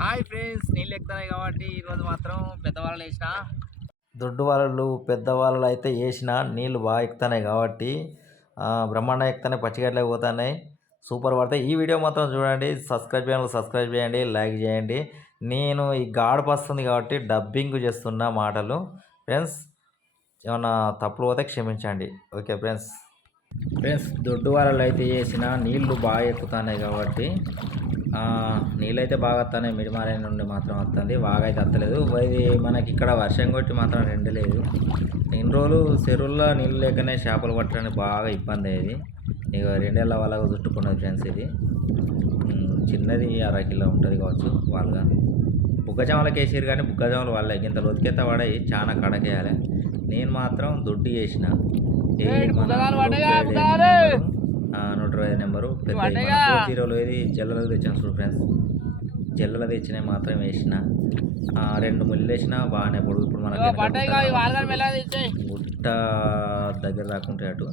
Hi friends నీళ్ళు ఎక్కుతున్నాయి కాబట్టి ఈరోజు మాత్రం పెద్దవాళ్ళు వేసిన. దొడ్డు వాళ్ళు పెద్దవాళ్ళు అయితే వేసిన నీళ్ళు బాగా ఎక్కుతున్నాయి కాబట్టి బ్రహ్మాండం ఎక్కుతున్నాయి పచ్చిగడ్డలే పోతున్నాయి. సూపర్ పడతాయి. ఈ వీడియో మాత్రం చూడండి సబ్స్క్రైబ్ చేయాలి సబ్స్క్రైబ్ చేయండి లైక్ చేయండి. నేను ఈ గాడ్ వస్తుంది కాబట్టి డబ్బింగ్ చేస్తున్న మాటలు. ఫ్రెండ్స్ ఏమన్నా తప్పులు పోతే క్షమించండి. Okay friends. ఫ్రెండ్స్ దొడ్డు వాళ్ళు అయితే వేసిన నీళ్ళు బాగా ఎక్కుతున్నాయి కాబట్టి నీళ్ళైతే బాగా వస్తున్నాయి మిడిమారే నుండి మాత్రం వస్తుంది బాగా అయితే వస్తలేదు ఇది మనకి ఇక్కడ వర్షం కొట్టి మాత్రం రెండలేదు ఇన్ని రోజులు చెరువుల్లో నీళ్ళు లేకనే చేపలు పట్టడానికి బాగా ఇబ్బంది అయ్యేది ఇక రెండేళ్ళ వాళ్ళగా చుట్టుకున్నది ఫ్రెండ్స్ ఇది. చిన్నది అర కిలో ఉంటుంది కావచ్చు వాళ్ళగా. బుగ్గజామలకి వేసారు కానీ బుగ్గజామలు వాళ్ళ. ఇంత లోతుకెత్త పడాయి చాలా కడకేయాలి. నేను మాత్రం దొడ్డి చేసిన నూట? ఇరవై నెంబరు? జీరోలో ఏది జల్లలు తెచ్చాను చూడు ఫ్రెండ్స్. జల్లలు తెచ్చినవి మాత్రం వేసిన. రెండు ముళ్ళు వేసిన బాగానే పొడుగు. ఇప్పుడు మనకి గుట్ట దగ్గర రాకుంటే అటు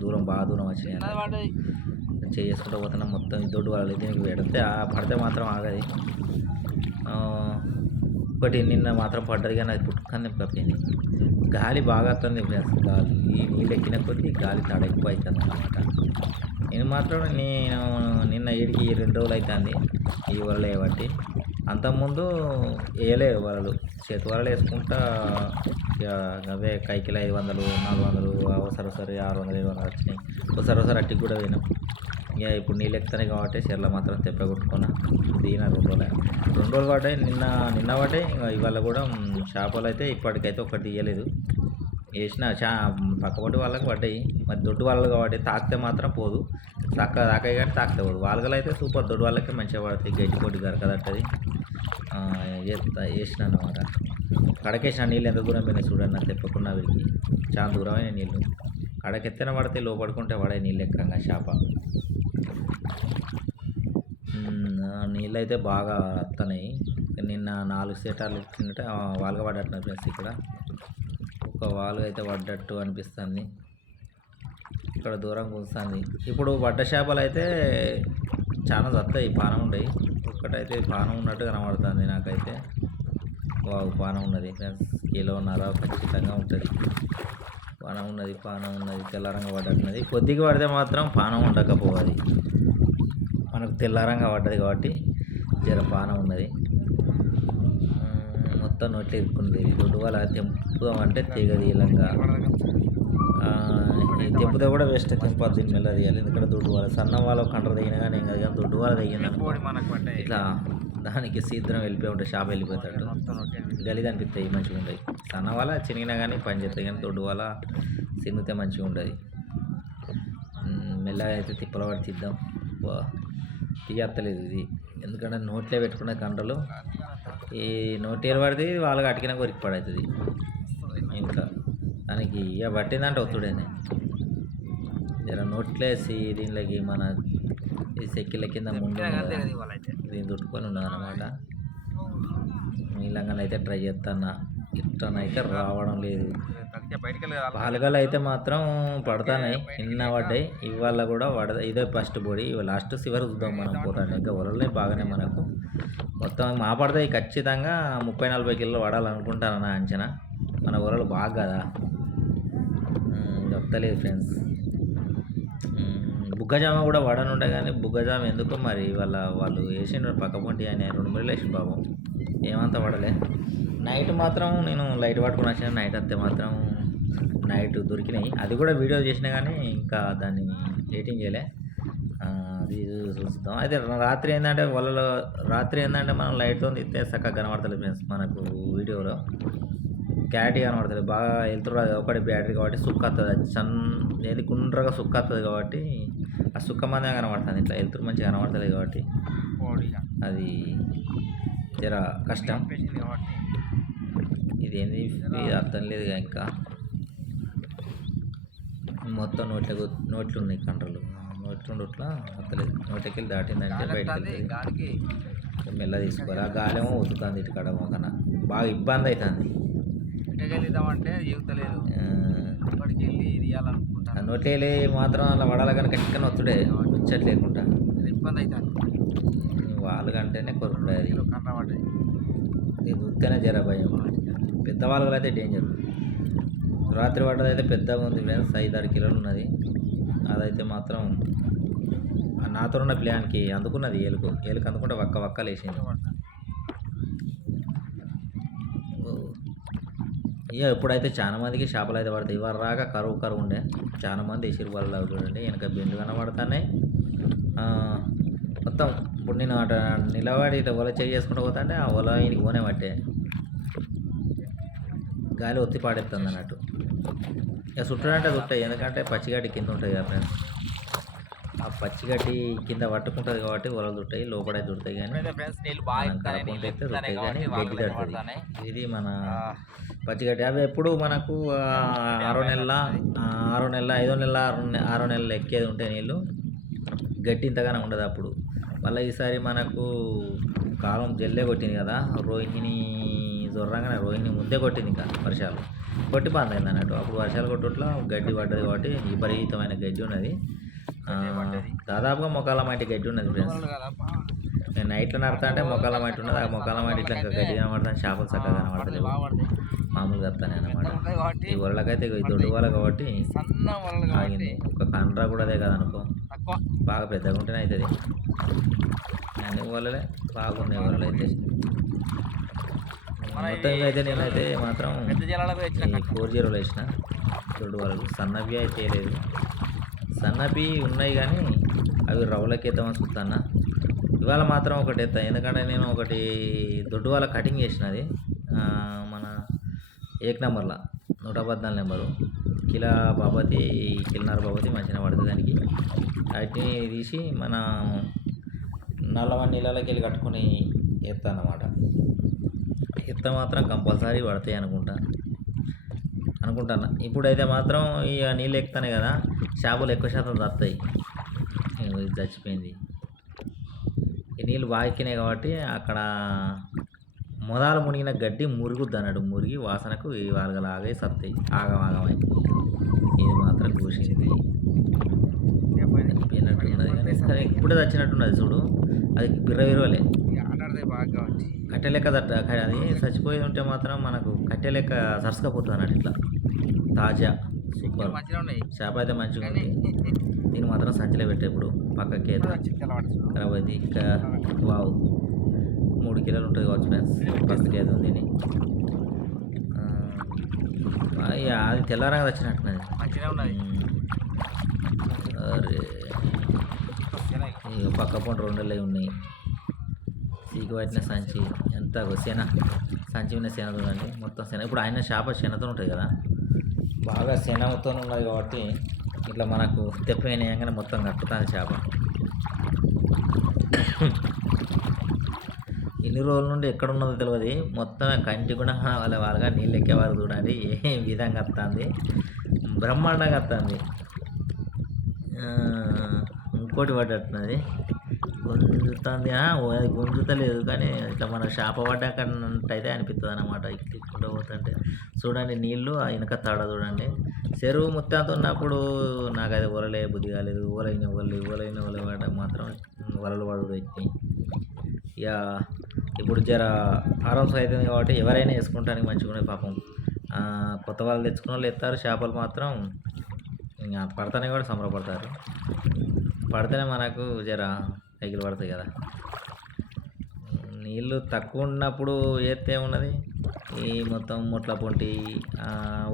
దూరం బాగా దూరం వచ్చినాయి చేసుకుంటూ పోతున్నా మొత్తం దొడ్డు వాళ్ళు దీనికి పెడితే ఆ పడితే మాత్రం ఆగది. ఒకటి నిన్న మాత్రం పడ్డది కానీ అది పుట్టుకొని కప్పింది గాలి బాగా వస్తుంది ఫ్రెండ్స్. గాలి ఈ నీళ్ళు ఎక్కిన కొద్దీ గాలి తడ ఎక్కువ అవుతుంది అనమాట నేను మాత్రం నేను నిన్న ఏడికి రెండు రోజులు అవుతుంది ఈ వరలు వేయబట్టి అంతకుముందు వేయలే వరలు చేతి వరలు వేసుకుంటా ఇక అవే కైకిలు ఐదు వందలు నాలుగు వందలు ఒకసారి ఆరు వందలు ఏడు వందలు వచ్చినాయి. ఒకసారి ఒకసారి అట్టికి కూడా పోయినాం. ఇక ఇప్పుడు నీళ్ళు ఎక్కుతాయి కాబట్టి చెర్ల మాత్రం తెప్పగొట్టుకున్నా దిగిన రెండు రోజులు. రెండు రోజులు పడ్డాయి నిన్న నిన్న పడ్డాయి ఇవాళ కూడా షాపులు చేపలు అయితే ఇప్పటికైతే ఒకటి ఇవ్వలేదు వేసిన చా పక్కపొట్టి వాళ్ళకి పడ్డాయి. మరి దొడ్డు వాళ్ళు కాబట్టి తాకితే మాత్రం పోదు. తక్క తాకాయి కానీ తాకితే పోదు. వాళ్ళకి అయితే సూపర్. దొడ్డు వాళ్ళకి మంచిగా పడుతుంది గడ్డి పొట్టి గరకదట్టది వేసిన అనమాట కడకేసిన నీళ్ళు ఎంత దూరం పోయినా చూడండి నాకు తెప్పకుండా వీడికి. చాలా దూరమైన నీళ్ళు. కడకెత్తన పడితే లోపడుకుంటే పడే నీళ్ళు ఎక్కంగా చేప. నీళ్ళు అయితే బాగా వస్తున్నాయి నిన్న నాలుగు సీటార్లు తింటే వాళ్ళగా పడ్డట్టున్నారు ఫ్రెండ్స్ ఇక్కడ. ఒక వాలుగా అయితే పడ్డట్టు అనిపిస్తుంది. ఇక్కడ దూరం కూస్తుంది ఇప్పుడు పడ్డ చేపలు అయితే చాలా సత్తాయి పానం ఉండయి. ఒక్కటైతే పానం ఉన్నట్టు కనబడుతుంది నాకైతే. వాగు పానం ఉన్నది. ఫ్రెండ్స్ కిలోన్నర ఖచ్చితంగా ఉంటుంది. పానం ఉన్నది పానం ఉన్నది తెల్లారంగా పడ్డట్టున్నది. కొద్దిగా పడితే మాత్రం పానం ఉండకపోవాలి. మనకు తెల్లారంగా పడ్డది కాబట్టి జర పానం ఉన్నది. మొత్తం నోట్లు ఇరుక్కుంది. దొడ్డు వాళ్ళ తెంపుదాం అంటే తీగదీలంగా ఈ తెంపుతే కూడా వేస్ట్ తెంపద్దు మెల్ల తీయాలి. ఎందుకంటే దొడ్డు వాళ్ళ సన్న వాళ్ళ కండ్ర తగిన కానీ ఏం కాదు కానీ దొడ్డు వాళ్ళ పడ్డాయి ఇట్లా దానికి సీద్రం వెళ్ళిపోయి ఉంటే షాప్ వెళ్ళిపోతాడు. గలీజ్ అనిపిస్తాయి మంచిగా ఉండయి. సన్న వాళ్ళ చినిగినా కానీ పని చేస్తాయి కానీ దొడ్డు వాళ్ళ సింగితే మంచిగా ఉండదు. మెల్లగా అయితే తిప్పల పడి తీద్దాం. తీయత్తలేదు ఇది. ఎందుకంటే నోట్లో పెట్టుకునే కండలు ఈ నోటి పడితే వాళ్ళకి అటికిన కొరికి పడవుతుంది ఇంకా దానికి ఇక పట్టిందంటే ఒత్తుడేనే. జర నోట్లేసి దీనిలోకి మన ఈ సెక్కిల కింద ముందు అయితే దీన్ని చుట్టుకొని ఉన్నదన్నమాట నీళ్ళంగానైతే ట్రై చేస్తాను ఇట్టనైతే రావడం లేదు. పాలగలు అయితే మాత్రం పడతాయి నిన్న పడ్డాయి. ఇవాళ కూడా పడ ఇదే ఫస్ట్ బోడి ఇవాళ లాస్ట్ చివరి చూద్దాం మనం పోతాను ఇంకా వరలే బాగానే మనకు. మొత్తం మా పడతాయి ఖచ్చితంగా ముప్పై నలభై కిలో పడాలనుకుంటాను నా అంచనా. మన ఊరలో బాగా కదా? చెప్తలేదు ఫ్రెండ్స్. బుగ్గజామ కూడా వడనుండే కానీ బుగ్గజామ ఎందుకో మరి? వాళ్ళ వాళ్ళు వేసిండ్రు పక్క పొంటి అని రెండు మూడు వేసిన బాబు ఏమంతా పడలే నైట్ మాత్రం నేను లైట్ పట్టుకుని వచ్చిన నైట్ వస్తే మాత్రం నైట్ దొరికినాయి. అది కూడా వీడియో చేసినా కానీ ఇంకా దాన్ని ఎడిటింగ్ చేయలే. అది చూస్తాం. అయితే రాత్రి ఏంటంటే వాళ్ళలో రాత్రి ఏంటంటే మనం లైట్తో తీస్తే చక్కగా కనబడతలేదు ఫ్రెండ్స్ మనకు వీడియోలో. క్లారిటీ కనబడుతుంది బాగా వెళ్తురు ఒకటి బ్యాటరీ కాబట్టి సుక్క వస్తుంది అది సన్ ఏది గుండ్రగా సుక్క వస్తుంది కాబట్టి ఆ సుక్క మందే కనబడుతుంది. ఇట్లా వెళ్తురు మంచిగా కనబడుతుంది కాబట్టి. అది జర కష్టం. ఇది ఏంది అర్థం లేదు ఇంకా. మొత్తం నోట్లకు నోట్లు ఉన్నాయి కంట్రోల్. నోట్లు ఉండట్లా అత్తలేదు నోట్లకి దాటిందంటే బయటకు మెల్ల తీసుకోవాలి ఆ గాలేమో ఊతుతుంది ఇటు కడ మొక్కన బాగా ఇబ్బంది అవుతుంది ఇప్పటికి వెళ్ళి ఇది మాత్రం అలా వడాలి కానీ కట్టుకొని వస్తుడే ముచ్చట్ లేకుండా. ఇబ్బంది అవుతుంది వాళ్ళు కంటేనే పడ్డది ఇది చూస్తేనే జర భయం. పెద్ద వాళ్ళకి అయితే డేంజర్. రాత్రి పడ్డది అయితే పెద్దగా ఉంది ఫ్రెండ్స్ ఐదు ఆరు కిలోలు ఉన్నది. అదైతే మాత్రం నాతో ఉన్న ప్లాన్కి అందుకున్నది ఏలుకు. ఏలుకు అందుకుంటే వక్క వక్క లేచింది. ఇక ఇప్పుడైతే చాలా మందికి చేపలు అయితే పడతాయి. ఇవాళ రాక కరువు కరువు ఉండే. చాలా మంది వేసిరు వాళ్ళు చూడండి వెనక బెండు కనబడుతున్నాయి. మొత్తం ఇప్పుడు నేను అటు నిలబడి ఇట్లా వల చేయి చేసుకుంటూ పోతాంటే ఆ వల ఈయనకి పోనే పట్టే. గాలి ఒత్తి పాడేస్తుంది అన్నట్టు ఇక చుట్టాడంటే చుట్టాయి ఎందుకంటే పచ్చిగాటి కింద ఉంటుంది కదా ఫ్రెండ్స్. పచ్చిగడ్డి కింద పట్టుకుంటుంది కాబట్టి వలలు చుట్టాయి లోపడే చుడతాయి కానీ అయితే కానీ గడ్డి తడుతుంది. ఇది మన పచ్చిగడ్డి. అవి ఎప్పుడు మనకు ఆరో నెలల ఆరో నెలల ఐదో నెలల ఆరో నెలల ఎక్కేది ఉంటాయి నీళ్ళు గట్టి ఇంతగానే ఉండదు అప్పుడు. మళ్ళీ ఈసారి మనకు కాలం జల్లే కొట్టింది కదా రోహిణి జొర్రంగానే రోహిణి ముందే కొట్టింది ఇంకా వర్షాలు. కొట్టి బంద్ అయింది అన్నట్టు. అప్పుడు వర్షాలు కొట్టుట్లో గడ్డి పడ్డది కాబట్టి విపరీతమైన గడ్డి ఉన్నది. దాదాపుగా మొక్కల మాటి గడ్డి ఉన్నది ఫ్రెండ్స్ నేను నైట్లో నడతా అంటే మొక్కల మాటి ఉన్నది. ఆ మొక్కల మాటి ఇట్లా గడ్డి కనబడతాను చేపలు చక్కగా కనబడతాయి. మామూలుగా వస్తానే కాబట్టి ఈ వరలకైతే ఈ దొడ్డు వల కాబట్టి ఆగింది. ఒక కండ్రా కూడా అదే కదా అనుకో. తక్కువ. బాగా పెద్దగా ఉంటేనే అవుతుంది అన్ని వలలే బాగున్నాయి వలలు అయితే. మొత్తం అయితే నేనైతే మాత్రం ఫోర్ జీరోలు వేసిన దొడ్డు వలలు సన్నవి అయితే లేదు సన్నపి ఉన్నాయి కానీ అవి రవ్వులకి ఎత్తామని ఇవాళ మాత్రం ఒకటి ఎత్తా. ఎందుకంటే నేను ఒకటి దొడ్డు వాళ్ళ కటింగ్ చేసినది మన ఏక్ నెంబర్లో. నూట పద్నాలుగు నెంబరు. కిలా బాబతి కిలన్నర బాబతి మంచిగా పడుతుంది దానికి. వాటిని తీసి మన నల్లవన్ నీళ్ళకి వెళ్ళి కట్టుకొని ఎత్తా అన్నమాట. ఎత్త మాత్రం కంపల్సరీ పడతాయి అనుకుంటా. అనుకుంటాను. ఇప్పుడైతే మాత్రం ఇక నీళ్ళు ఎక్కుతానే కదా చేపలు ఎక్కువ శాతం తత్తాయి. ఇది చచ్చిపోయింది. ఈ నీళ్ళు బాగా ఎక్కినాయి కాబట్టి అక్కడ మొదలు మునిగిన గడ్డి మురుగుద్ది అన్నాడు. మురిగి వాసనకు ఈ వాళ్ళలాగే సత్తాయి. ఆగం ఆగమై ఇది మాత్రం కూసింది. కానీ సరే ఇప్పుడే చచ్చినట్టున్నది చూడు. అది బిర్ర విరవలే కట్టె లెక్క తట్ట అది చచ్చిపోయి ఉంటే మాత్రం మనకు కట్టె లెక్క సరసకపోతుంది అన్నట్టు ఇట్లా. తాజా సూపర్. చేప అయితే మంచిగా ఉంది. దీన్ని మాత్రం సంచిలో పెట్టే ఇప్పుడు పక్కకి ఖరాబ్ అయితే ఇంకా వావ్. మూడు కిలోలు ఉంటుంది కావచ్చు ఫ్రెండ్స్ అయితే ఉంది అది తెల్లారంగా వచ్చినట్టున్నది అరే. ఇక. పక్క పొంట రెండులే ఉన్నాయి. సీకి పట్టిన సంచి ఎంత శన సంచి ఉన్న శన చూడండి మొత్తం శన ఇప్పుడు ఆయన చేప శనతో ఉంటుంది కదా. బాగా శనతో ఉన్నది కాబట్టి ఇట్లా మనకు తెప్పనీయంగానే మొత్తం కట్టుతుంది చేప. ఇన్ని రోజుల నుండి ఎక్కడ ఉన్నదో తెలియదు మొత్తం కంటి కూడా వాళ్ళ వాళ్ళగా నీళ్ళు ఎక్కేవారు చూడండి. ఏ విధంగా వస్తుంది బ్రహ్మాండంగా వస్తుంది ఇంకోటి పడ్డట్టున్నది. గుంజుతుంది అది గుంజుతలేదు కానీ ఇట్లా మన చేప పడ్డాకన్నట్టయితే అనిపిస్తుంది అనమాట ఇట్లా పోతుంటే. చూడండి నీళ్ళు ఆ వెనక తడ చూడండి. చెరువు ముత్తాత ఉన్నప్పుడు నాకు అది వలలే బుద్ధి కాలేదు. ఓలైన వలలు ఓలైన వల మాత్రం వలలు పడుడు ఇక ఇప్పుడు జర ఆరోగ్యం అవుతుంది కాబట్టి ఎవరైనా వేసుకుంటానికి మంచిగా పాపం. కొత్త వాళ్ళు తెచ్చుకున్న వాళ్ళు ఎత్తారు చేపలు మాత్రం పడతానే కూడా సంబరపడతారు. పడితేనే మనకు జర ఎగిరి పడతాయి కదా. నీళ్ళు తక్కువ ఉన్నప్పుడు ఏతే ఉన్నది ఈ మొత్తం ముట్ల పొంటి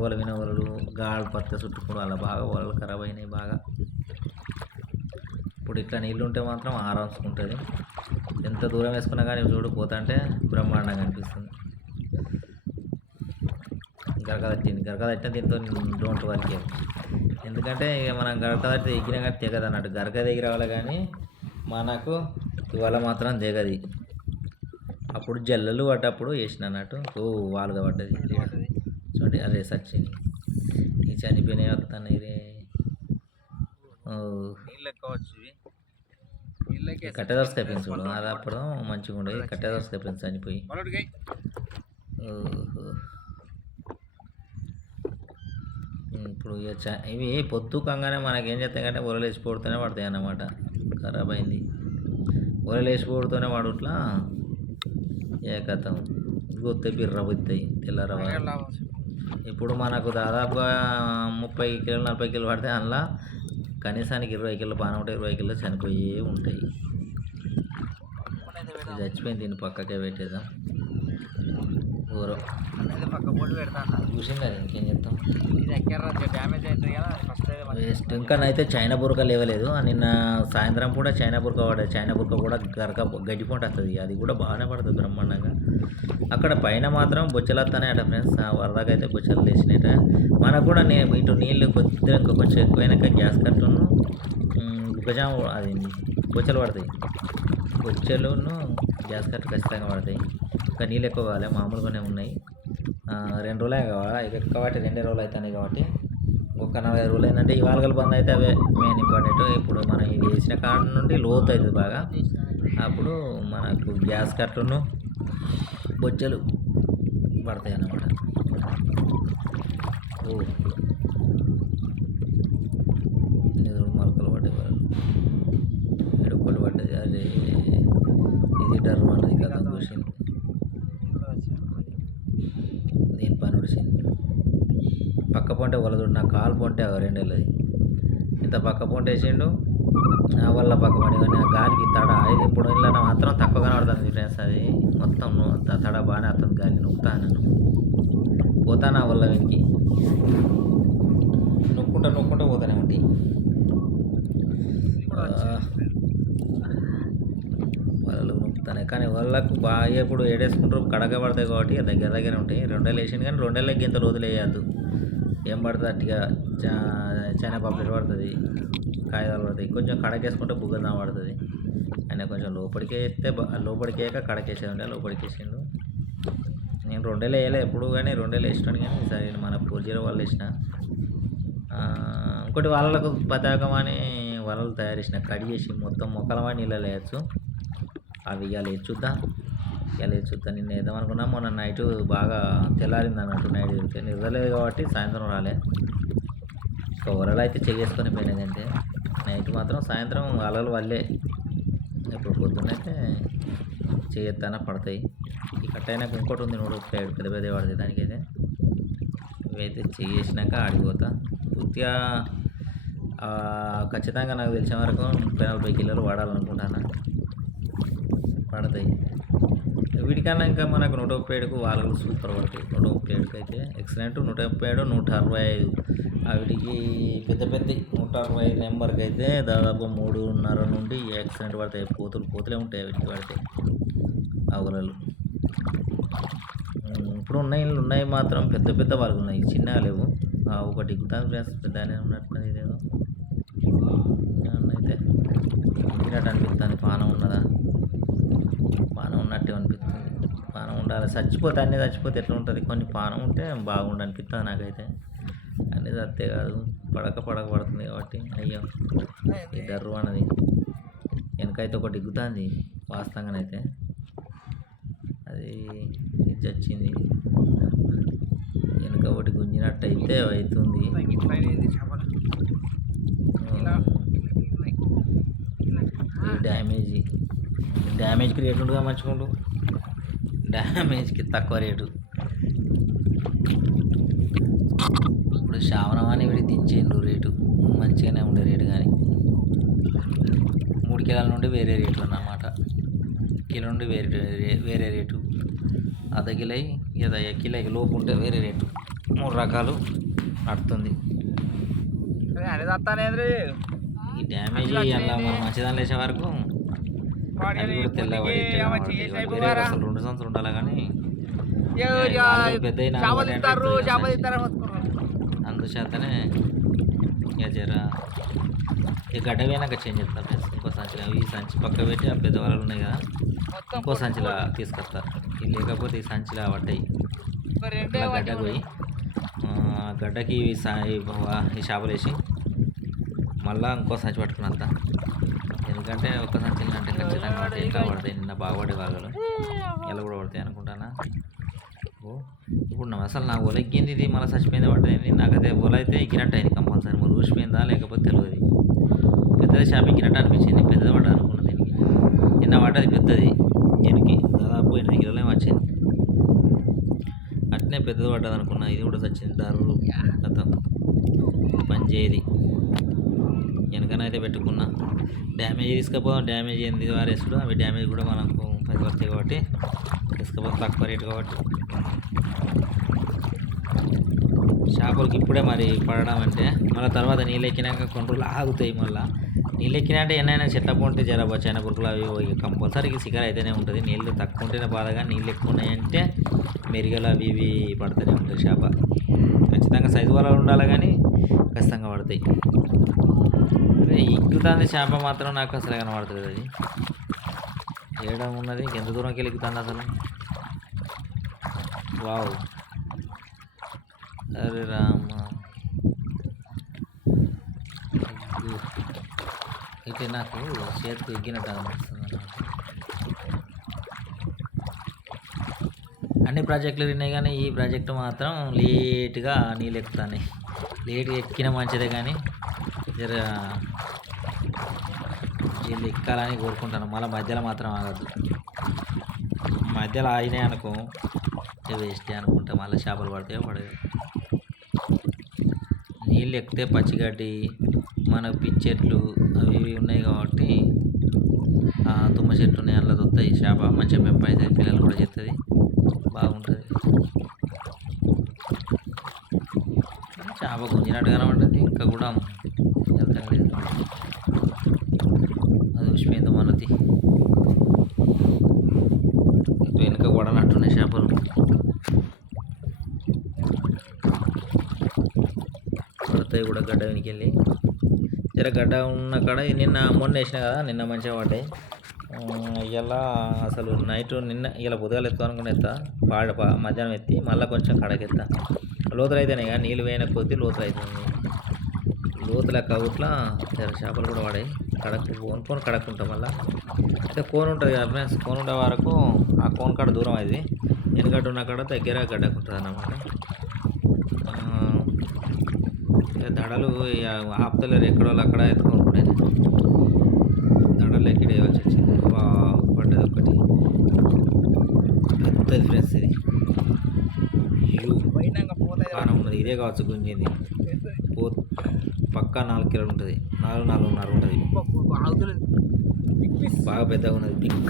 ఒలవిన వలలు గాడు పత్త చుట్టుకుని అలా బాగా వలలు ఖరాబ్ అయినాయి బాగా. ఇప్పుడు ఇట్లా నీళ్ళు ఉంటే మాత్రం ఆరాంసుకుంటుంది. ఎంత దూరం వేసుకున్నా కానీ చూడు పోతుంటే బ్రహ్మాండంగా అనిపిస్తుంది. గరక తట్టింది. గరక తట్టిన దీంతో డోంట్ వర్క్. ఎందుకంటే ఇక మనం గరక తట్టి ఎగిరిన కానీ తెగదు అన్నట్టు గరక దగ్గర రావాలి కానీ మనకు ఇవాళ మాత్రం దిగది. అప్పుడు జల్లలు పడ్డప్పుడు వేసిన అన్నట్టు. ఓ వాలుగా పడ్డది. చూడండి అరే సచ్చింది ఈ చనిపోయినాయి వస్తున్నాయి రే. కట్టెదర్స్ కప్పించు చూడు అది అప్పుడు మంచిగా ఉండదు. కట్టెదర్స్ కప్పించు చనిపోయి. ఇప్పుడు ఇక ఇవి పొత్తు కంగానే మనకేం చేస్తాయి అంటే ఉరలేసి వేసి పడతాయి అన్నమాట. ఖరాబ్ అయింది ఒరలు వేసి పోడుతూనే వాడు ఇట్లా ఏ కథం గొత్తే బిర్ర పోతాయి తెల్లర పైగా లాభం ఇప్పుడు మనకు దాదాపుగా ముప్పై కిలోలు నలభై కిలో పడితే అందులో కనీసానికి ఇరవై కిలో బాగానే ఉంటాయి ఇరవై కిలో చనిపోయే ఉంటాయి. చచ్చిపోయింది దీన్ని పక్కకే పెట్టేద్దాం. ఊరు. చూసింది అది ఇంకేం చెప్తాం? డ్యామేజ్ అవుతుంది కదా. వేస్ట్. ఇంకా అయితే చైనా బురక లేవలేదు. నిన్న సాయంత్రం కూడా చైనా బురక పడదు చైనా బురక కూడా గరక గడ్డిపొంట వస్తుంది. అది కూడా బాగానే పడుతుంది బ్రహ్మాండంగా. అక్కడ పైన మాత్రం బొచ్చలు వస్తానే అట ఫ్రెండ్స్. వరదగా అయితే బొచ్చలు లేచినట మనకు కూడా నేను ఇటు నీళ్ళు కొద్దిగా ఇంకా కొంచెం ఎక్కువైనాక గ్యాస్ కట్టును. గజాం అది బొచ్చలు పడతాయి. బొచ్చలును గ్యాస్ కట్టు ఖచ్చితంగా పడతాయి. ఇంకా నీళ్ళు ఎక్కువ కావాలి. మామూలుగానే ఉన్నాయి. రెండు రోజులే కావాలి. ఎక్కువ కాబట్టి రెండే రోజులు అవుతున్నాయి కాబట్టి. ఒక నలభై రోజులు అయిందంటే ఈ వాల్గలు బంద్ అయితే అవే మెయిన్ ఇంపార్టెంట్ ఇప్పుడు మనం ఇది వేసిన కాడ నుండి లోతు అవుతుంది బాగా. అప్పుడు మనకు గ్యాస్ కట్టును బొజ్జలు పడతాయి అన్నమాట. ఓ. మొలకలు పడ్డాయి వరకు పడ్డది అదే ఇది డర్మ్ అన్నది కదా చూసింది దీని పని ఉడిసింది పక్క పొంటే వలదుడు నా కాలు పొంటే రెండేళ్ళది. ఇంత పక్క పొంటే వేసిండు ఆ వల్ల పక్క పడి కానీ ఆ గాలికి తడ ఇది ఇప్పుడు ఇలా మాత్రం తక్కువ కనబడుతుంది ఫ్రెండ్స్ అది. మొత్తం తడ బాగానే వస్తుంది గాలి నొక్కుతా నేను పోతాను ఆ వల్ల వెనక్కి. నొక్కుంటా నొక్కుంటా పోతానే ఉంటాయి వాళ్ళు నొక్కుతానే కానీ వాళ్ళకు బాగా ఇప్పుడు ఏడేసుకుంటారు కడగబడతాయి కాబట్టి దగ్గర దగ్గర ఉంటాయి. రెండేళ్ళు వేసిండు కానీ రెండేళ్ళకి ఇంత రోజులు వేయద్దు. ఏం పడుతుంది అట్టిగా చైనా పాపులేట్ పడుతుంది కాగితాలు పడతాయి కొంచెం కడకేసుకుంటే బుగ్గన పడుతుంది. ఆయన కొంచెం లోపలికి వేస్తే లోపలికి వేయక కడకేసేది ఉండే లోపలికి వేసిండు. నేను రెండేళ్ళు వేయలే ఎప్పుడు కానీ రెండేళ్ళు వేసినాను కానీ ఈసారి మన ఫోర్ జీరో వాళ్ళు వేసిన. ఇంకోటి వాళ్ళకు పతాకం అని వలలు తయారు చేసిన కడిగేసి చేసి మొత్తం వాడి నీళ్ళలో వేయచ్చు. అవి ఇవాళ చూద్దాం. ఇలా వేసి చూద్దాం నిన్న వేద్దాం అనుకున్నా మొన్న నైట్ బాగా తెల్లారింది అన్నట్టు నైట్ తిరిగితే నిద్రలేదు కాబట్టి సాయంత్రం రాలే. ఇంకా వలలు అయితే చేసుకొని పోయినది అంతే. నైట్ మాత్రం సాయంత్రం అలలు వల్లే. ఇప్పుడు పొద్దున్నైతే చేయెత్తాన పడతాయి. ఈ కట్ట అయినాక ఇంకోటి ఉంది నూడు పెద్ద పెద్ద పడుతుంది దానికైతే. ఇవైతే చేసినాక ఆడిపోతా పూర్తిగా ఖచ్చితంగా నాకు తెలిసిన వరకు ముప్పై నలభై కిలోలు వాడాలనుకుంటాను. పడతాయి. వీటికన్నా ఇంకా మనకు నూట ముప్పై ఏడుకు వాళ్ళు సూపర్ పడతాయి నూట ముప్పై ఏడుకు అయితే ఎక్సలెంట్ నూట ముప్పై ఏడు నూట అరవై ఐదు. వీటికి పెద్ద పెద్ద నూట అరవై ఐదు నెంబర్కి అయితే దాదాపు మూడున్నర నుండి ఎక్సలెంట్ పడతాయి. పోతులు పోతులే ఉంటాయి వీటికి పడతాయి ఆవులలు. ఇప్పుడు ఉన్నాయి ఉన్నాయి మాత్రం పెద్ద పెద్ద వాళ్ళు ఉన్నాయి. చిన్నగా లేవు. ఆ, ఒకటి గుతాన్ ఫ్రెండ్స్ పెద్దనే ఉన్నట్టున్నది ఇదేదో. అయితే. తినట్టు అనిపిస్తుంది పానం ఉన్నదా పానం ఉన్నట్టే అనిపిస్తుంది పానం ఉండాలి. చచ్చిపోతే అన్నీ చచ్చిపోతే ఎట్లా ఉంటుంది? కొన్ని పానం ఉంటే బాగుండు అనిపిస్తుంది నాకైతే. అన్నీ చస్తే కాదు. పడక పడక పడుతుంది కాబట్టి అయ్యో ఈ డర్రు అన్నది. వెనకైతే ఒకటి దిగుతుంది వాస్తవంగానైతే. అది ఇది వచ్చింది. వెనక ఒకటి గుంజినట్టు అయితే అవుతుంది డ్యామేజ్. డ్యామేజ్కి రేటు ఉండగా మంచిగుండు డ్యామేజ్కి తక్కువ రేటు. ఇప్పుడు శ్రావణం అని వీడి దించిండు రేటు. మంచిగానే ఉండే రేటు కానీ. మూడు కిలోల నుండి వేరే రేటు అన్నమాట. కిలో నుండి వేరే వేరే రేటు. అర్ధ కిలో ఇక కిలోకి లోపు ఉంటే వేరే రేటు. మూడు రకాలు నడుతుంది. ఈ డ్యామేజ్ అలా మనం మంచిదాన్ని వేసే వరకు అసలు రెండు సంవత్సరాలు ఉండాలి కానీ పెద్ద అందుచేతనే ఇక జర ఇక గడ్డ పోయినాక చేంజ్ చేస్తారు ఇంకో సంచిలో ఈ సంచి పక్క పెట్టి ఆ పెద్ద వాళ్ళు ఉన్నాయి కదా ఇంకో సంచిలో తీసుకొస్తారు లేకపోతే ఈ సంచిలో పడ్డాయి. గడ్డకు పోయి గడ్డకి ఈ చేపలు వేసి మళ్ళా ఇంకో సంచి పట్టుకుని వస్తా ఎందుకంటే ఒక సంచి అంటే ఖచ్చితంగా పడతాయి. ఇంకా పడతాయి. నిన్న బాగా పడే వాళ్ళు ఎలా కూడా పడతాయి అనుకుంటానా? ఓ ఇప్పుడు అసలు నా ఒల ఎక్కింది ఇది మళ్ళీ చచ్చిపోయింది పడ్డది నాకైతే ఒల అయితే ఎక్కినట్టు అయింది కంపల్సరీ. మరి ఊసిపోయిందా లేకపోతే తెలియదు పెద్దది షాప్ ఎక్కినట్టు అనిపించింది. పెద్దది పడ్డా అనుకున్నా దీనికి. నిన్న పడ్డది పెద్దది. దీనికి దాదాపు ఎనిమిది కిలోలే వచ్చింది అట్నే పెద్దది పడ్డది అనుకున్నా. ఇది కూడా వచ్చింది దారు కథ. పని చేయది. వెనకనైతే పెట్టుకున్నా. డ్యామేజ్ తీసుకపోదాం డ్యామేజ్ ఏంది వారేసుడు అవి డ్యామేజ్ కూడా మనకు పది వస్తాయి కాబట్టి తీసుకపోతే తక్కువ రేటు కాబట్టి. చేపలకి ఇప్పుడే మరి పడడం అంటే మళ్ళీ తర్వాత నీళ్ళు ఎక్కినాక కొన్ని రోజులు ఆగుతాయి మళ్ళీ. నీళ్ళు ఎక్కినా అంటే ఎన్నైనా చెట్ల పొంటే జర చైనా పురుగులు అవి ఇవి కంపల్సరీగా సిగర్ అయితేనే ఉంటుంది. నీళ్ళు తక్కువ ఉంటేనే బాధగా నీళ్ళు ఎక్కువ ఉన్నాయంటే మెరుగలు అవి ఇవి పడుతూనే ఉంటాయి చేప ఖచ్చితంగా సైజు వలలు ఉండాలి కానీ ఖచ్చితంగా పడతాయి. ఎక్కుతుంది చేప మాత్రం నాకు అసలు కనబడుతుంది అది. ఏడం ఉన్నది? ఎంత దూరంకి వెళ్ళి అసలు? వావ్. అరే రామ. అయితే నాకు చేతికి ఎగ్గినట్టు అనిపిస్తుంది అన్ని ప్రాజెక్టులు విన్నాయి కానీ ఈ ప్రాజెక్టు మాత్రం లేట్గా నీళ్ళు ఎక్కుతాయి లేట్గా ఎక్కిన మంచిదే కానీ జర వీళ్ళు ఎక్కాలని కోరుకుంటాను. మళ్ళీ మధ్యలో మాత్రం ఆగద్దు. మధ్యలో ఆగినాయి అనుకో. వేస్ట్ అనుకుంటా. మళ్ళీ చేపలు పడతాయో పడదు నీళ్ళు ఎక్కితే పచ్చిగడ్డి మనకు పిచ్చెట్లు అవి ఇవి ఉన్నాయి కాబట్టి తుమ్మ చెట్లు ఉన్నాయి అందులో వస్తాయి చేప మంచిగా పెంప అవుతుంది పిల్లలు కూడా చెప్తుంది బాగుంటుంది చేప గుంజినట్టు కనబడ్డది ఇంకా కూడా వెళ్తాం లేదు అది ఉసిపోయింది మనది ఇటు వెనుక పడనట్టున్నాయి చేపలు పడతాయి కూడా గడ్డ వెనక్కి వెళ్ళి జర గడ్డ ఉన్న కాడ నిన్న మొన్న వేసిన కదా నిన్న మంచిగా పడ్డాయి. ఇలా అసలు నైట్ నిన్న ఇలా పొద్దుగాలు ఎత్తా అనుకుని ఎత్తా. పాడ మధ్యాహ్నం ఎత్తి మళ్ళీ కొంచెం కడకెత్తా లోతులు అయితేనే కానీ నీళ్ళు వేయన కొద్దీ లోతులు అవుతుంది లోతుల కవుట్ల జర చేపలు కూడా పడాయి. కడకు కోనుకొని కడక్కుంటాం మళ్ళీ. అయితే కోన్ ఉంటుంది కదా ఫ్రెండ్స్ కోన్ ఉండే వరకు ఆ కోన్ కాడ దూరం అయింది. ఎనుగడ్డ ఉన్న కాడ దగ్గర గడ్డకుంటుంది అన్నమాట ఆ, ఇక దడలు ఆపుతలేరు ఎక్కడో అక్కడ ఎత్తుకోనుకుంటే దడలు ఎక్కడ వేయవలసి వచ్చింది. పడ్డది ఒకటి పెద్దది ఫ్రెండ్స్ ఇది. బాగానే ఉన్నది. ఇదే కావచ్చు గుంజింది. పో పక్కా నాలుగు కిలోలు ఉంటుంది. నాలుగు నాలుగున్నర ఉంటుంది. బాగా పెద్దగా ఉన్నది. బిగ్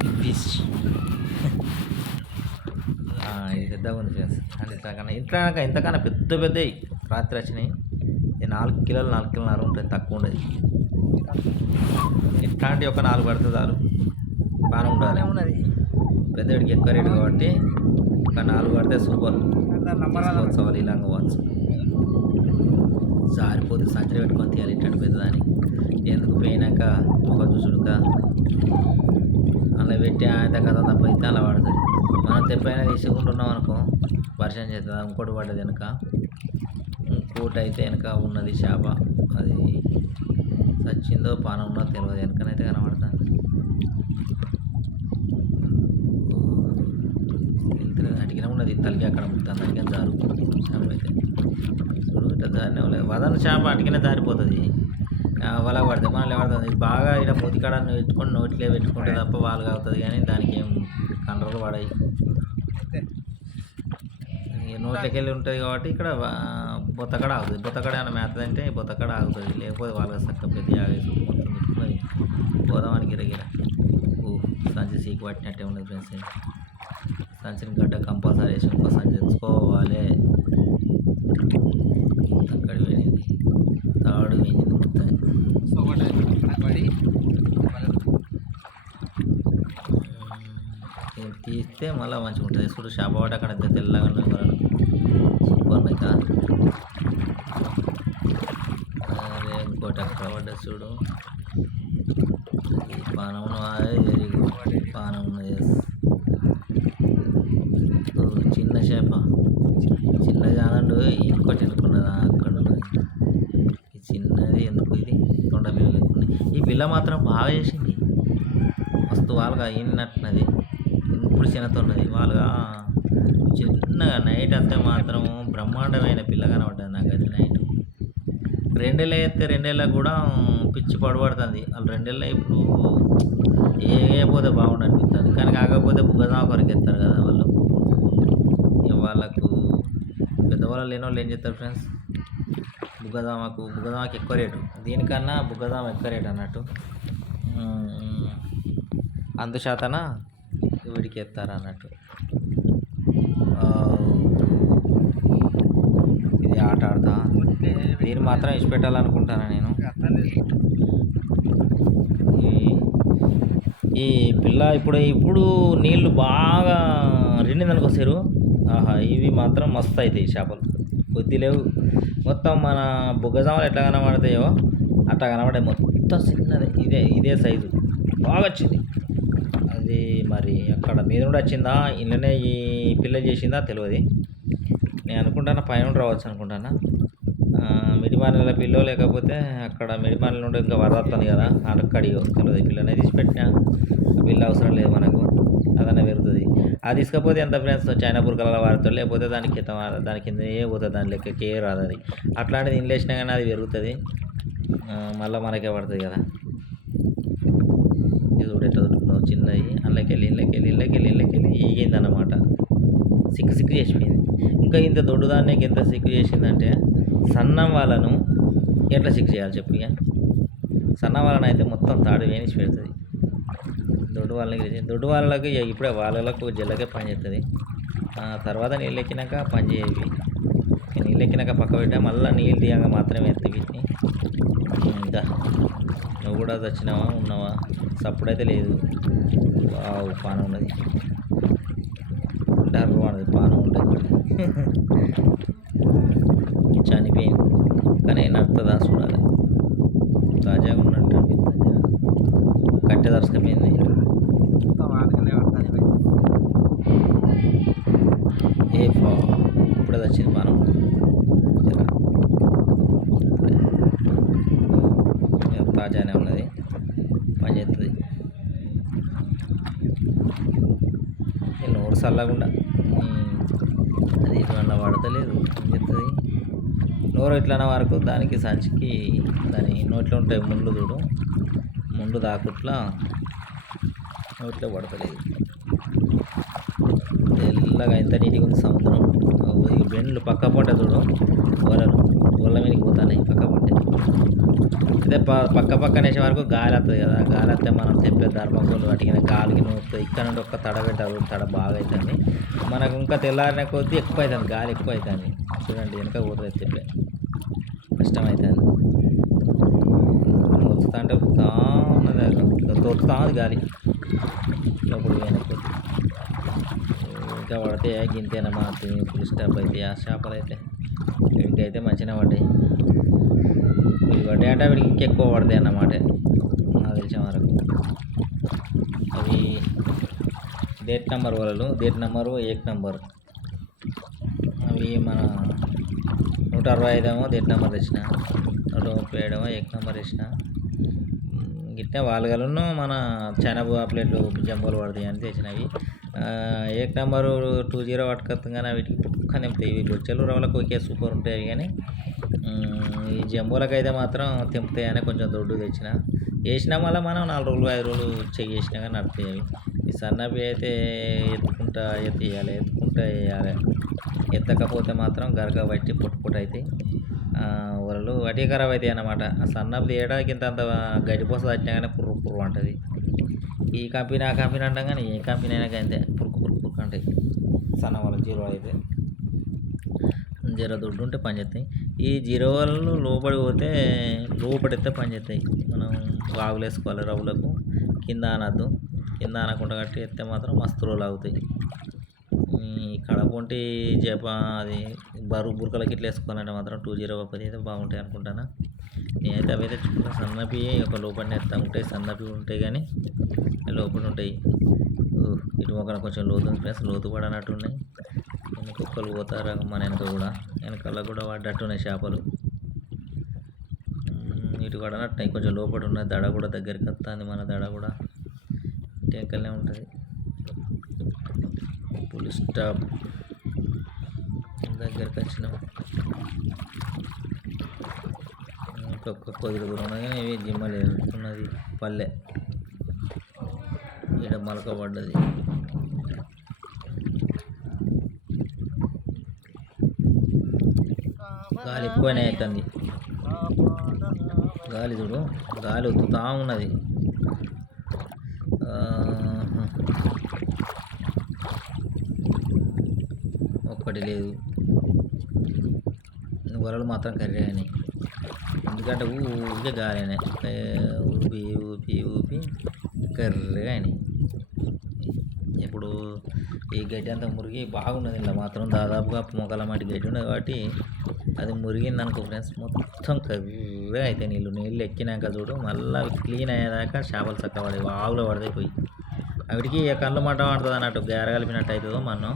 బిగ్ ఫిష్ ఇది పెద్దగా ఉంది ఫ్రెండ్స్ అంటే ఇంతకన్నా ఇంతకన్నా ఇంతకన్నా పెద్ద పెద్దవి. రాత్రి వచ్చినాయి. నాలుగు కిలోలు నాలుగు కిలోన్నర ఉంటుంది తక్కువ ఉండదు. ఇట్లాంటి ఒక నాలుగు పడుతుంది చాలు బాగానే ఉండాలి. ఉన్నది. పెద్దవాడికి ఎక్కువ రేటు కాబట్టి ఒక నాలుగు పడితే సూపర్. తీసుకోవచ్చు ఇలా పోవచ్చు. జారిపోతే సంచరి పెట్టుకొని తీయాలి ఇట్లాంటి పెద్దదాన్ని. ఎందుకు పోయినాక ఒక చూసుడుక? అలా పెట్టి ఆయన కథ తప్ప అయితే అలా పడుతుంది. మనం తెప్పైనా తీసుకుంటున్నాం అనుకో వర్షం చేస్తుంది? ఇంకోటి పడ్డది వెనక. ఇంకోటి అయితే వెనక ఉన్నది చేప అది చచ్చిందో పానం ఉన్నదో తెలియదు వెనకనైతే కనబడుతుంది. అడిగిన ఉన్నది తలకి అక్కడ ముట్టాను అడిగిన జారు చేప అయితే చూడు ఇట్లా జారినే వదన చేప అడిగిన జారిపోతుంది వల పడుతుంది మనల్ని పడుతుంది బాగా ఇలా మూతికాడ పెట్టుకొని నోట్లో పెట్టుకుంటే తప్ప వాళ్ళు అవుతుంది కానీ దానికి ఏం కంట్రోల్ పడాయి నోట్లోకి వెళ్ళి ఉంటుంది కాబట్టి ఇక్కడ బొత్తకడ ఆగుతుంది. బొత్తకడ ఏమైనా మేతది అంటే బొత్తకడ ఆగుతుంది. లేకపోతే వాళ్ళకి చక్క పెద్ద ఆగేసి మొత్తం తిప్పుకొని పోదామని గిరగిర ఓ సంచి సీకి పట్టినట్టే ఉన్నది ఫ్రెండ్స్ సంచిని గడ్డ కంపల్సరీ వేసి ఇంకో సంచి తెచ్చుకోవాలి. అక్కడ వెళ్ళింది. తాడు వెళ్ళింది మొత్తం. తీస్తే మళ్ళీ మంచిగా ఉంటుంది చూడు షాప్ అక్కడ తెల్లగా ఉన్నాయి సూపర్ ఇక అదే ఇంకోటి అక్కడ పడ్డది చూడు ఈ పానం వెరీ గుడ్ పానం ఉన్నది yes. ఓ, చిన్న చేప చిన్నది కాదండు ఇంకోటి ఎన్నుకున్నదా అక్కడ ఉన్నది ఈ చిన్నది ఎందుకు ఇది తొండ పిల్లలు ఎక్కున్నాయి ఈ పిల్ల మాత్రం బాగా చేసింది మస్తు వాళ్ళగా ఇన్నట్టున్నది ఇప్పుడు చిన్నతున్నది వాళ్ళగా చిన్నగా నైట్ అంతే మాత్రం ఎత్తే రెండేళ్ళకి కూడా పిచ్చి పడబడుతుంది. వాళ్ళు రెండేళ్ళ ఇప్పుడు ఏ పోతే బాగుండు అనిపిస్తుంది కానీ కాకపోతే బుగ్గదామ కొరకు ఎత్తారు కదా వాళ్ళు. వాళ్ళకు పెద్దవాళ్ళు లేని వాళ్ళు ఏం చేస్తారు ఫ్రెండ్స్? బుగ్గదామకు బుగ్గదామకు ఎక్కువ రేటు. దీనికన్నా బుగ్గదామ ఎక్కువ రేటు అన్నట్టు. అందుశాతన వీడికి ఎత్తారు అన్నట్టు. ఆట ఆడతా. దీన్ని మాత్రం ఇచ్చిపెట్టాలనుకుంటాను నేను? ఈ ఈ పిల్ల ఇప్పుడు ఇప్పుడు నీళ్ళు బాగా రెండిందనుకో చెరు. ఆహా ఇవి మాత్రం మస్తు అవుతాయి చేపలు. కొద్ది లేవు. మొత్తం మన బుగ్గజామలు ఎట్లా కనబడతాయో అట్లా కనబడాయి మొత్తం చిన్నదే. ఇదే ఇదే సైజు. బాగా వచ్చింది. అది మరి అక్కడ మీద నుండి వచ్చిందా? ఇళ్ళనే ఈ పిల్ల చేసిందా? తెలియదు నేను అనుకుంటాను పైన రావచ్చు అనుకుంటాను? మిడిమానుల పిల్లో లేకపోతే అక్కడ మిడిమానుల నుండి ఇంకా వరదత్తాను కదా అక్కడియో తెలియదు పిల్లనే తీసి పెట్టినా పిల్ల అవసరం లేదు మనకు అదనే పెరుగుతుంది. అది తీసుకపోతే ఎంత ఫ్రెండ్స్? చైనా బుర్కల వాడుతాడు లేకపోతే దానికి కింద దాని కింద ఏ పోతుంది దాని లెక్కకి ఏ రాదు అది. అట్లాంటిది ఇన్లేసినా కానీ అది పెరుగుతుంది. మళ్ళీ మనకే పడుతుంది కదా. ఇది చూడు ఎట్లా వెళ్ళి ఇళ్ళకి వెళ్ళి ఇళ్ళకి వెళ్ళి ఇళ్ళకి వెళ్ళి ఈగిందన్నమాట. సిక్కు సిక్కు చేసిపోయింది. ఇంకా ఇంత దొడ్డుదానికి ఎంత సిక్కు చేసిందంటే సన్నం వాళ్ళను ఎట్లా సిక్కు చేయాలి చెప్పు ఇక. సన్న వాళ్ళని అయితే మొత్తం తాడు వేనిసి పెడుతుంది. దొడ్డు వాళ్ళకి దొడ్డు వాళ్ళకి ఇప్పుడే వాళ్ళకు జల్లకే పని చేస్తుంది ఆ తర్వాత నీళ్ళు ఎక్కినాక పని చేయవి నీళ్ళు ఎక్కినాక పక్క పెట్టా మళ్ళీ నీళ్ళు తీయగా మాత్రమే ఎత్తి వీటిని ఇంకా నువ్వు కూడా వచ్చినావా ఉన్నావా? సప్పుడైతే లేదు. వావ్ పానం ఉన్నది. డర్రు అన్నది పానం ఉంటుంది చనిపోయింది. కానీ నడుతుందా చూడాలి. తాజాగా ఉన్నట్టు అనిపిస్తుంది. కట్టె దర్శకమైంది ఏ ఫా ఇప్పుడే వచ్చింది. ఇప్పుడే. ఇక తాజానే ఉన్నది. పని చేస్తుంది ఈ నోరు చల్లకుండా అది ఇట్లా పడతలేదు ఏం చేస్తుంది నోరు ఇట్లా వరకు దానికి సంచికి దాని నోట్లో ఉంటాయి ముళ్ళు చూడు. ముళ్ళు దాకుట్లా నోట్లో పడతలేదు. తెల్లగా ఎంత నీట్గా ఉంది సముద్రం. ఈ బెండ్లు పక్క పొంట చూడు. వలలు వల్ల మీదకి పోతాయి పక్క పొంట. అయితే ప పక్క పక్కన వేసే వరకు గాలి వస్తుంది కదా. గాలి వస్తే మనం తెప్పే ధర్మకోలు వాటికి గాలికి నూపుతుంది ఇక్కడ నుండి ఒక్క తడ పెట్టారు తడ బాగా అవుతుంది మనకు ఇంకా తెల్లారిన కొద్దీ ఎక్కువ అవుతుంది గాలి ఎక్కువ అవుతుంది చూడండి వెనక పోతుంది తెప్పే. కష్టం అవుతుంది వస్తా అంటే వస్తా ఉన్నది తోపుతా గాలి. ఇప్పుడు వెనక్కి ఇంకా పడితే గింతేనా మా ఫుల్ స్టాప్ అయితే ఆ చేపలు అయితే. వీడికైతే మంచిగా పడ్డాయి. వీడికి పడ్డాయి అంటే వీడికి ఇంకెక్కువ పడతాయి అన్నమాట. నాకు తెలిసిన వరకు. అవి డేట్ నెంబర్ వలలు డేట్ నెంబరు ఏక్ నెంబర్. అవి మన నూట అరవై ఐదేమో డేట్ నెంబర్ తెచ్చిన. నూట ముప్పై ఏడేమో ఎక్ నెంబర్ వేసిన గిట్టే వాళ్ళగలను మన చైనా ప్లేట్లు జంబోలు పడతాయి అని తెచ్చినవి. ఏక్ నెంబరు టూ జీరో పట్టుకొస్తాం కానీ వీటికి పుట్టుక నింపుతాయి. ఇవి బొచ్చెలు రవ్వలకు ఒకే సూపర్ ఉంటాయి కానీ. ఈ జంబోలకు అయితే మాత్రం తెంపుతాయి అని కొంచెం దొడ్డు తెచ్చిన. వేసినా మళ్ళీ మనం నాలుగు రోజులు ఐదు రోజులు చెయ్యి వేసినా కానీ నడుపుతాయి ఈ సన్నపి అయితే ఎత్తుకుంటా ఎత్తియాలి ఎత్తుకుంటా వేయాలి. ఎత్తకపోతే మాత్రం గరగ బట్టి పొట్టు పొట్టు అవుతాయి వరలు వలలు ఖరాబ్ అవుతాయి అన్నమాట. ఆ సన్నది ఏడాదికి ఇంత అంత గడిపోస వచ్చినా కానీ పుర్రు పుర్రు అంటది. ఈ కంపెనీ ఆ కంపెనీ అంటాం కానీ ఏ కంపెనీ అయినా కానీ అంతే పురుకు పురుకు పురుకు అంటాయి. సన్న వాళ్ళ జీరో అయితే. జీరో దుడ్డు ఉంటే పనిచేస్తాయి ఈ జీరో వాళ్ళు లోపడి పోతే లోపడితే పనిచేస్తాయి మనం వాగులు వేసుకోవాలి రవ్వులకు. కింద అనద్దు కింద అనకుండా కట్టి ఎత్తే మాత్రం మస్తు రోజులు అవుతాయి ఈ కడప వంటి చేప అది బరువు బురకలకి ఇట్లా వేసుకోవాలంటే మాత్రం టూ జీరో పది అయితే బాగుంటాయి అనుకుంటాను. నేనైతే అవి అయితే సన్నపి ఒక లోపల ఎత్తా ఉంటాయి సన్నపి ఉంటాయి కానీ లోపల ఉంటాయి. ఇటు మొక్కన కొంచెం లోతు ప్లస్ లోతు పడనట్టు ఉన్నాయి. కుక్కలు పోతారు? మన వెనక కూడా. వెనకాల కూడా పడ్డట్టు ఉన్నాయి చేపలు ఇటు ఇటు అన్నట్టు కొంచెం లోపల ఉన్నాయి దడ కూడా దగ్గరికి వస్తుంది మన దడ కూడా. టెంకల్నే ఉంటుంది. పులి స్టాప్ దగ్గరికి వచ్చినాం. ఇంకొక కొద్దిగా దూరం ఉన్నాయి? కానీ ఇవి జిమ్మలు ఉన్నది. పల్లె. ఈడ మలకబడ్డది గాలి ఎక్కువనే అవుతుంది. గాలి చూడు గాలి ఉత్తుతా ఉన్నది ఆహా. ఒక్కటి లేదు వలలు మాత్రం కర్రీ ఎందుకంటే ఊరికే గాలినే ఊపి ఊపి ఊపి కర్రగాయని. ఇప్పుడు ఈ గడ్డి అంతా మురిగి బాగున్నది ఇలా మాత్రం. దాదాపుగా మొక్కల మాటి గడ్డి ఉన్నది కాబట్టి అది మురిగింది అనుకో ఫ్రెండ్స్ మొత్తం కర్రీగా అయితే నీళ్ళు. నీళ్ళు ఎక్కినాక చూడు మళ్ళీ క్లీన్ అయ్యేదాకా చేపలు చక్క పడేవి ఆవులో పడతాయి పోయి. వాటికి ఇక కళ్ళు మంట పడుతుంది అన్నట్టు గార కలిపినట్టు అవుతుందో మనం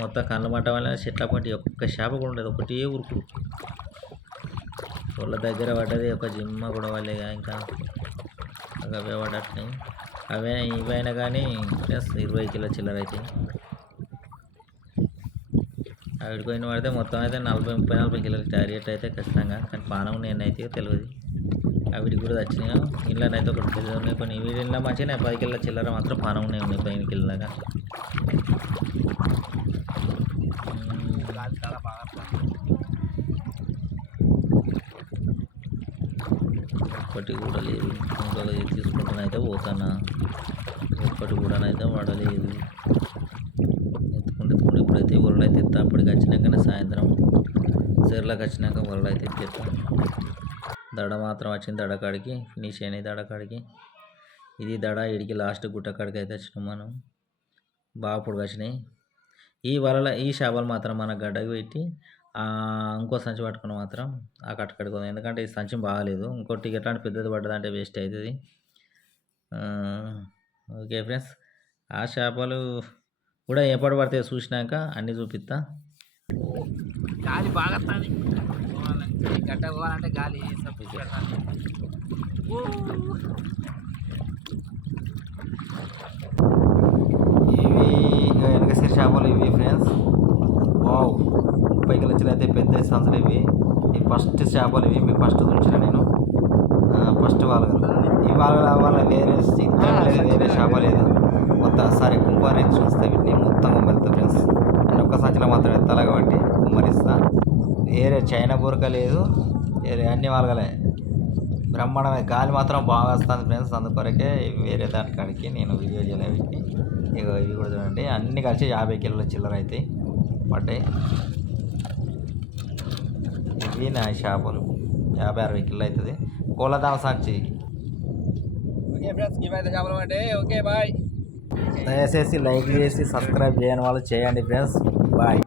మొత్తం కళ్ళ మంట వల్ల చెట్ల పట్టి ఒక్క చేప కూడా ఉండదు ఒకటే ఊరుకు వాళ్ళ దగ్గర పడ్డది ఒక జిమ్మ కూడా వాళ్ళే ఇంకా అవే పడ్డట్టున్నాయి అవే ఇవైనా కానీ ప్లస్ ఇరవై కిలో చిల్లర అయితే. ఆవిడ పోయిన పడితే మొత్తం అయితే నలభై ముప్పై నలభై కిలోల టార్గెట్ అయితే ఖచ్చితంగా కానీ పానం నేనైతే తెలియదు. అవిటి కూడా వచ్చినాయి ఇళ్ళనైతే ఒకటి పెద్ద ఉన్నాయి కొన్ని వీడిలో మంచిగా పది కిలో చిల్లర మాత్రం పానం ఉన్నాయి ఉన్నాయి పైన కిలోలాగా గాలి చాలా బాగా ఒక్కటి కూడా లేదు. ఇంకొక తీసుకుంటానైతే పోతానా. ఒక్కటి కూడా అయితే పడలేదు ఎత్తుకుంటే ఎత్తుకుంటే ఇప్పుడైతే వరలు అయితే ఎత్తా అప్పటికి వచ్చినాకనే సాయంత్రం. చీరలకు వచ్చినాక వరలు అయితే ఎత్తా. దడ మాత్రం వచ్చింది దడ కాడికి. ఫినిష్ అయినాయి దడ కాడికి. ఇది దడ ఇడికి లాస్ట్ గుట్ట కాడికి అయితే వచ్చినాం మనం. బాగా పొడిగా వచ్చినాయి. ఈ వలల ఈ చేపలు మాత్రం మన గడ్డకు పెట్టి ఇంకో సంచి పట్టుకుని మాత్రం ఆ కట్టుకడుకుందాం ఎందుకంటే ఈ సంచి బాగాలేదు. ఇంకోటి ఎట్లాంటి పెద్దది పడ్డదంటే వేస్ట్ అవుతుంది. Okay friends. ఆ చేపలు కూడా ఎప్పుడు పడితే చూసినాక అన్నీ చూపిస్తా. గాలి బాగా గడ్డ పోవాలంటే గాలి సబ్బు పెడతాను ఇవి వెనకసిరి చేపలు ఇవి ఫ్రెండ్స్ వావ్ ముప్పై కిలో అయితే పెద్ద సంచులు ఇవి. ఈ ఫస్ట్ చేపలు ఇవి మీ ఫస్ట్ ఉంచిన నేను. ఫస్ట్ వాళ్ళగలు ఈ వాళ్ళ వాళ్ళ వేరే వేరే చేప లేదు మొత్తం సరే కుమ్మరి చూస్తే వీటిని మొత్తం కుమ్మరిస్తా ఫ్రెండ్స్ నేను ఒక్క సంచిలో మాత్రం ఎత్తాలి కాబట్టి కుమ్మరిస్తా వేరే చైనా బురక లేదు. వేరే అన్ని వాళ్ళగలే బ్రహ్మాండమైన గాలి మాత్రం బాగా వస్తుంది ఫ్రెండ్స్ అందుకొరకే వేరే దానికాడికి నేను వీడియో చేయలేదు వీటిని. ఇక ఇవి కూడా చూడండి. అన్ని కలిసి యాభై కిలోల చిల్లర అవుతాయి పడ్డాయి. ఇవి నా చేపలు యాభై అరవై కిలో అవుతుంది కోళ్ళదామ సంచి ఓకే ఫ్రెండ్స్ ఇవైతే చేపలు అంటే ఓకే బాయ్. దయచేసి లైక్ చేసి సబ్స్క్రైబ్ చేయని వాళ్ళు చేయండి ఫ్రెండ్స్. బాయ్.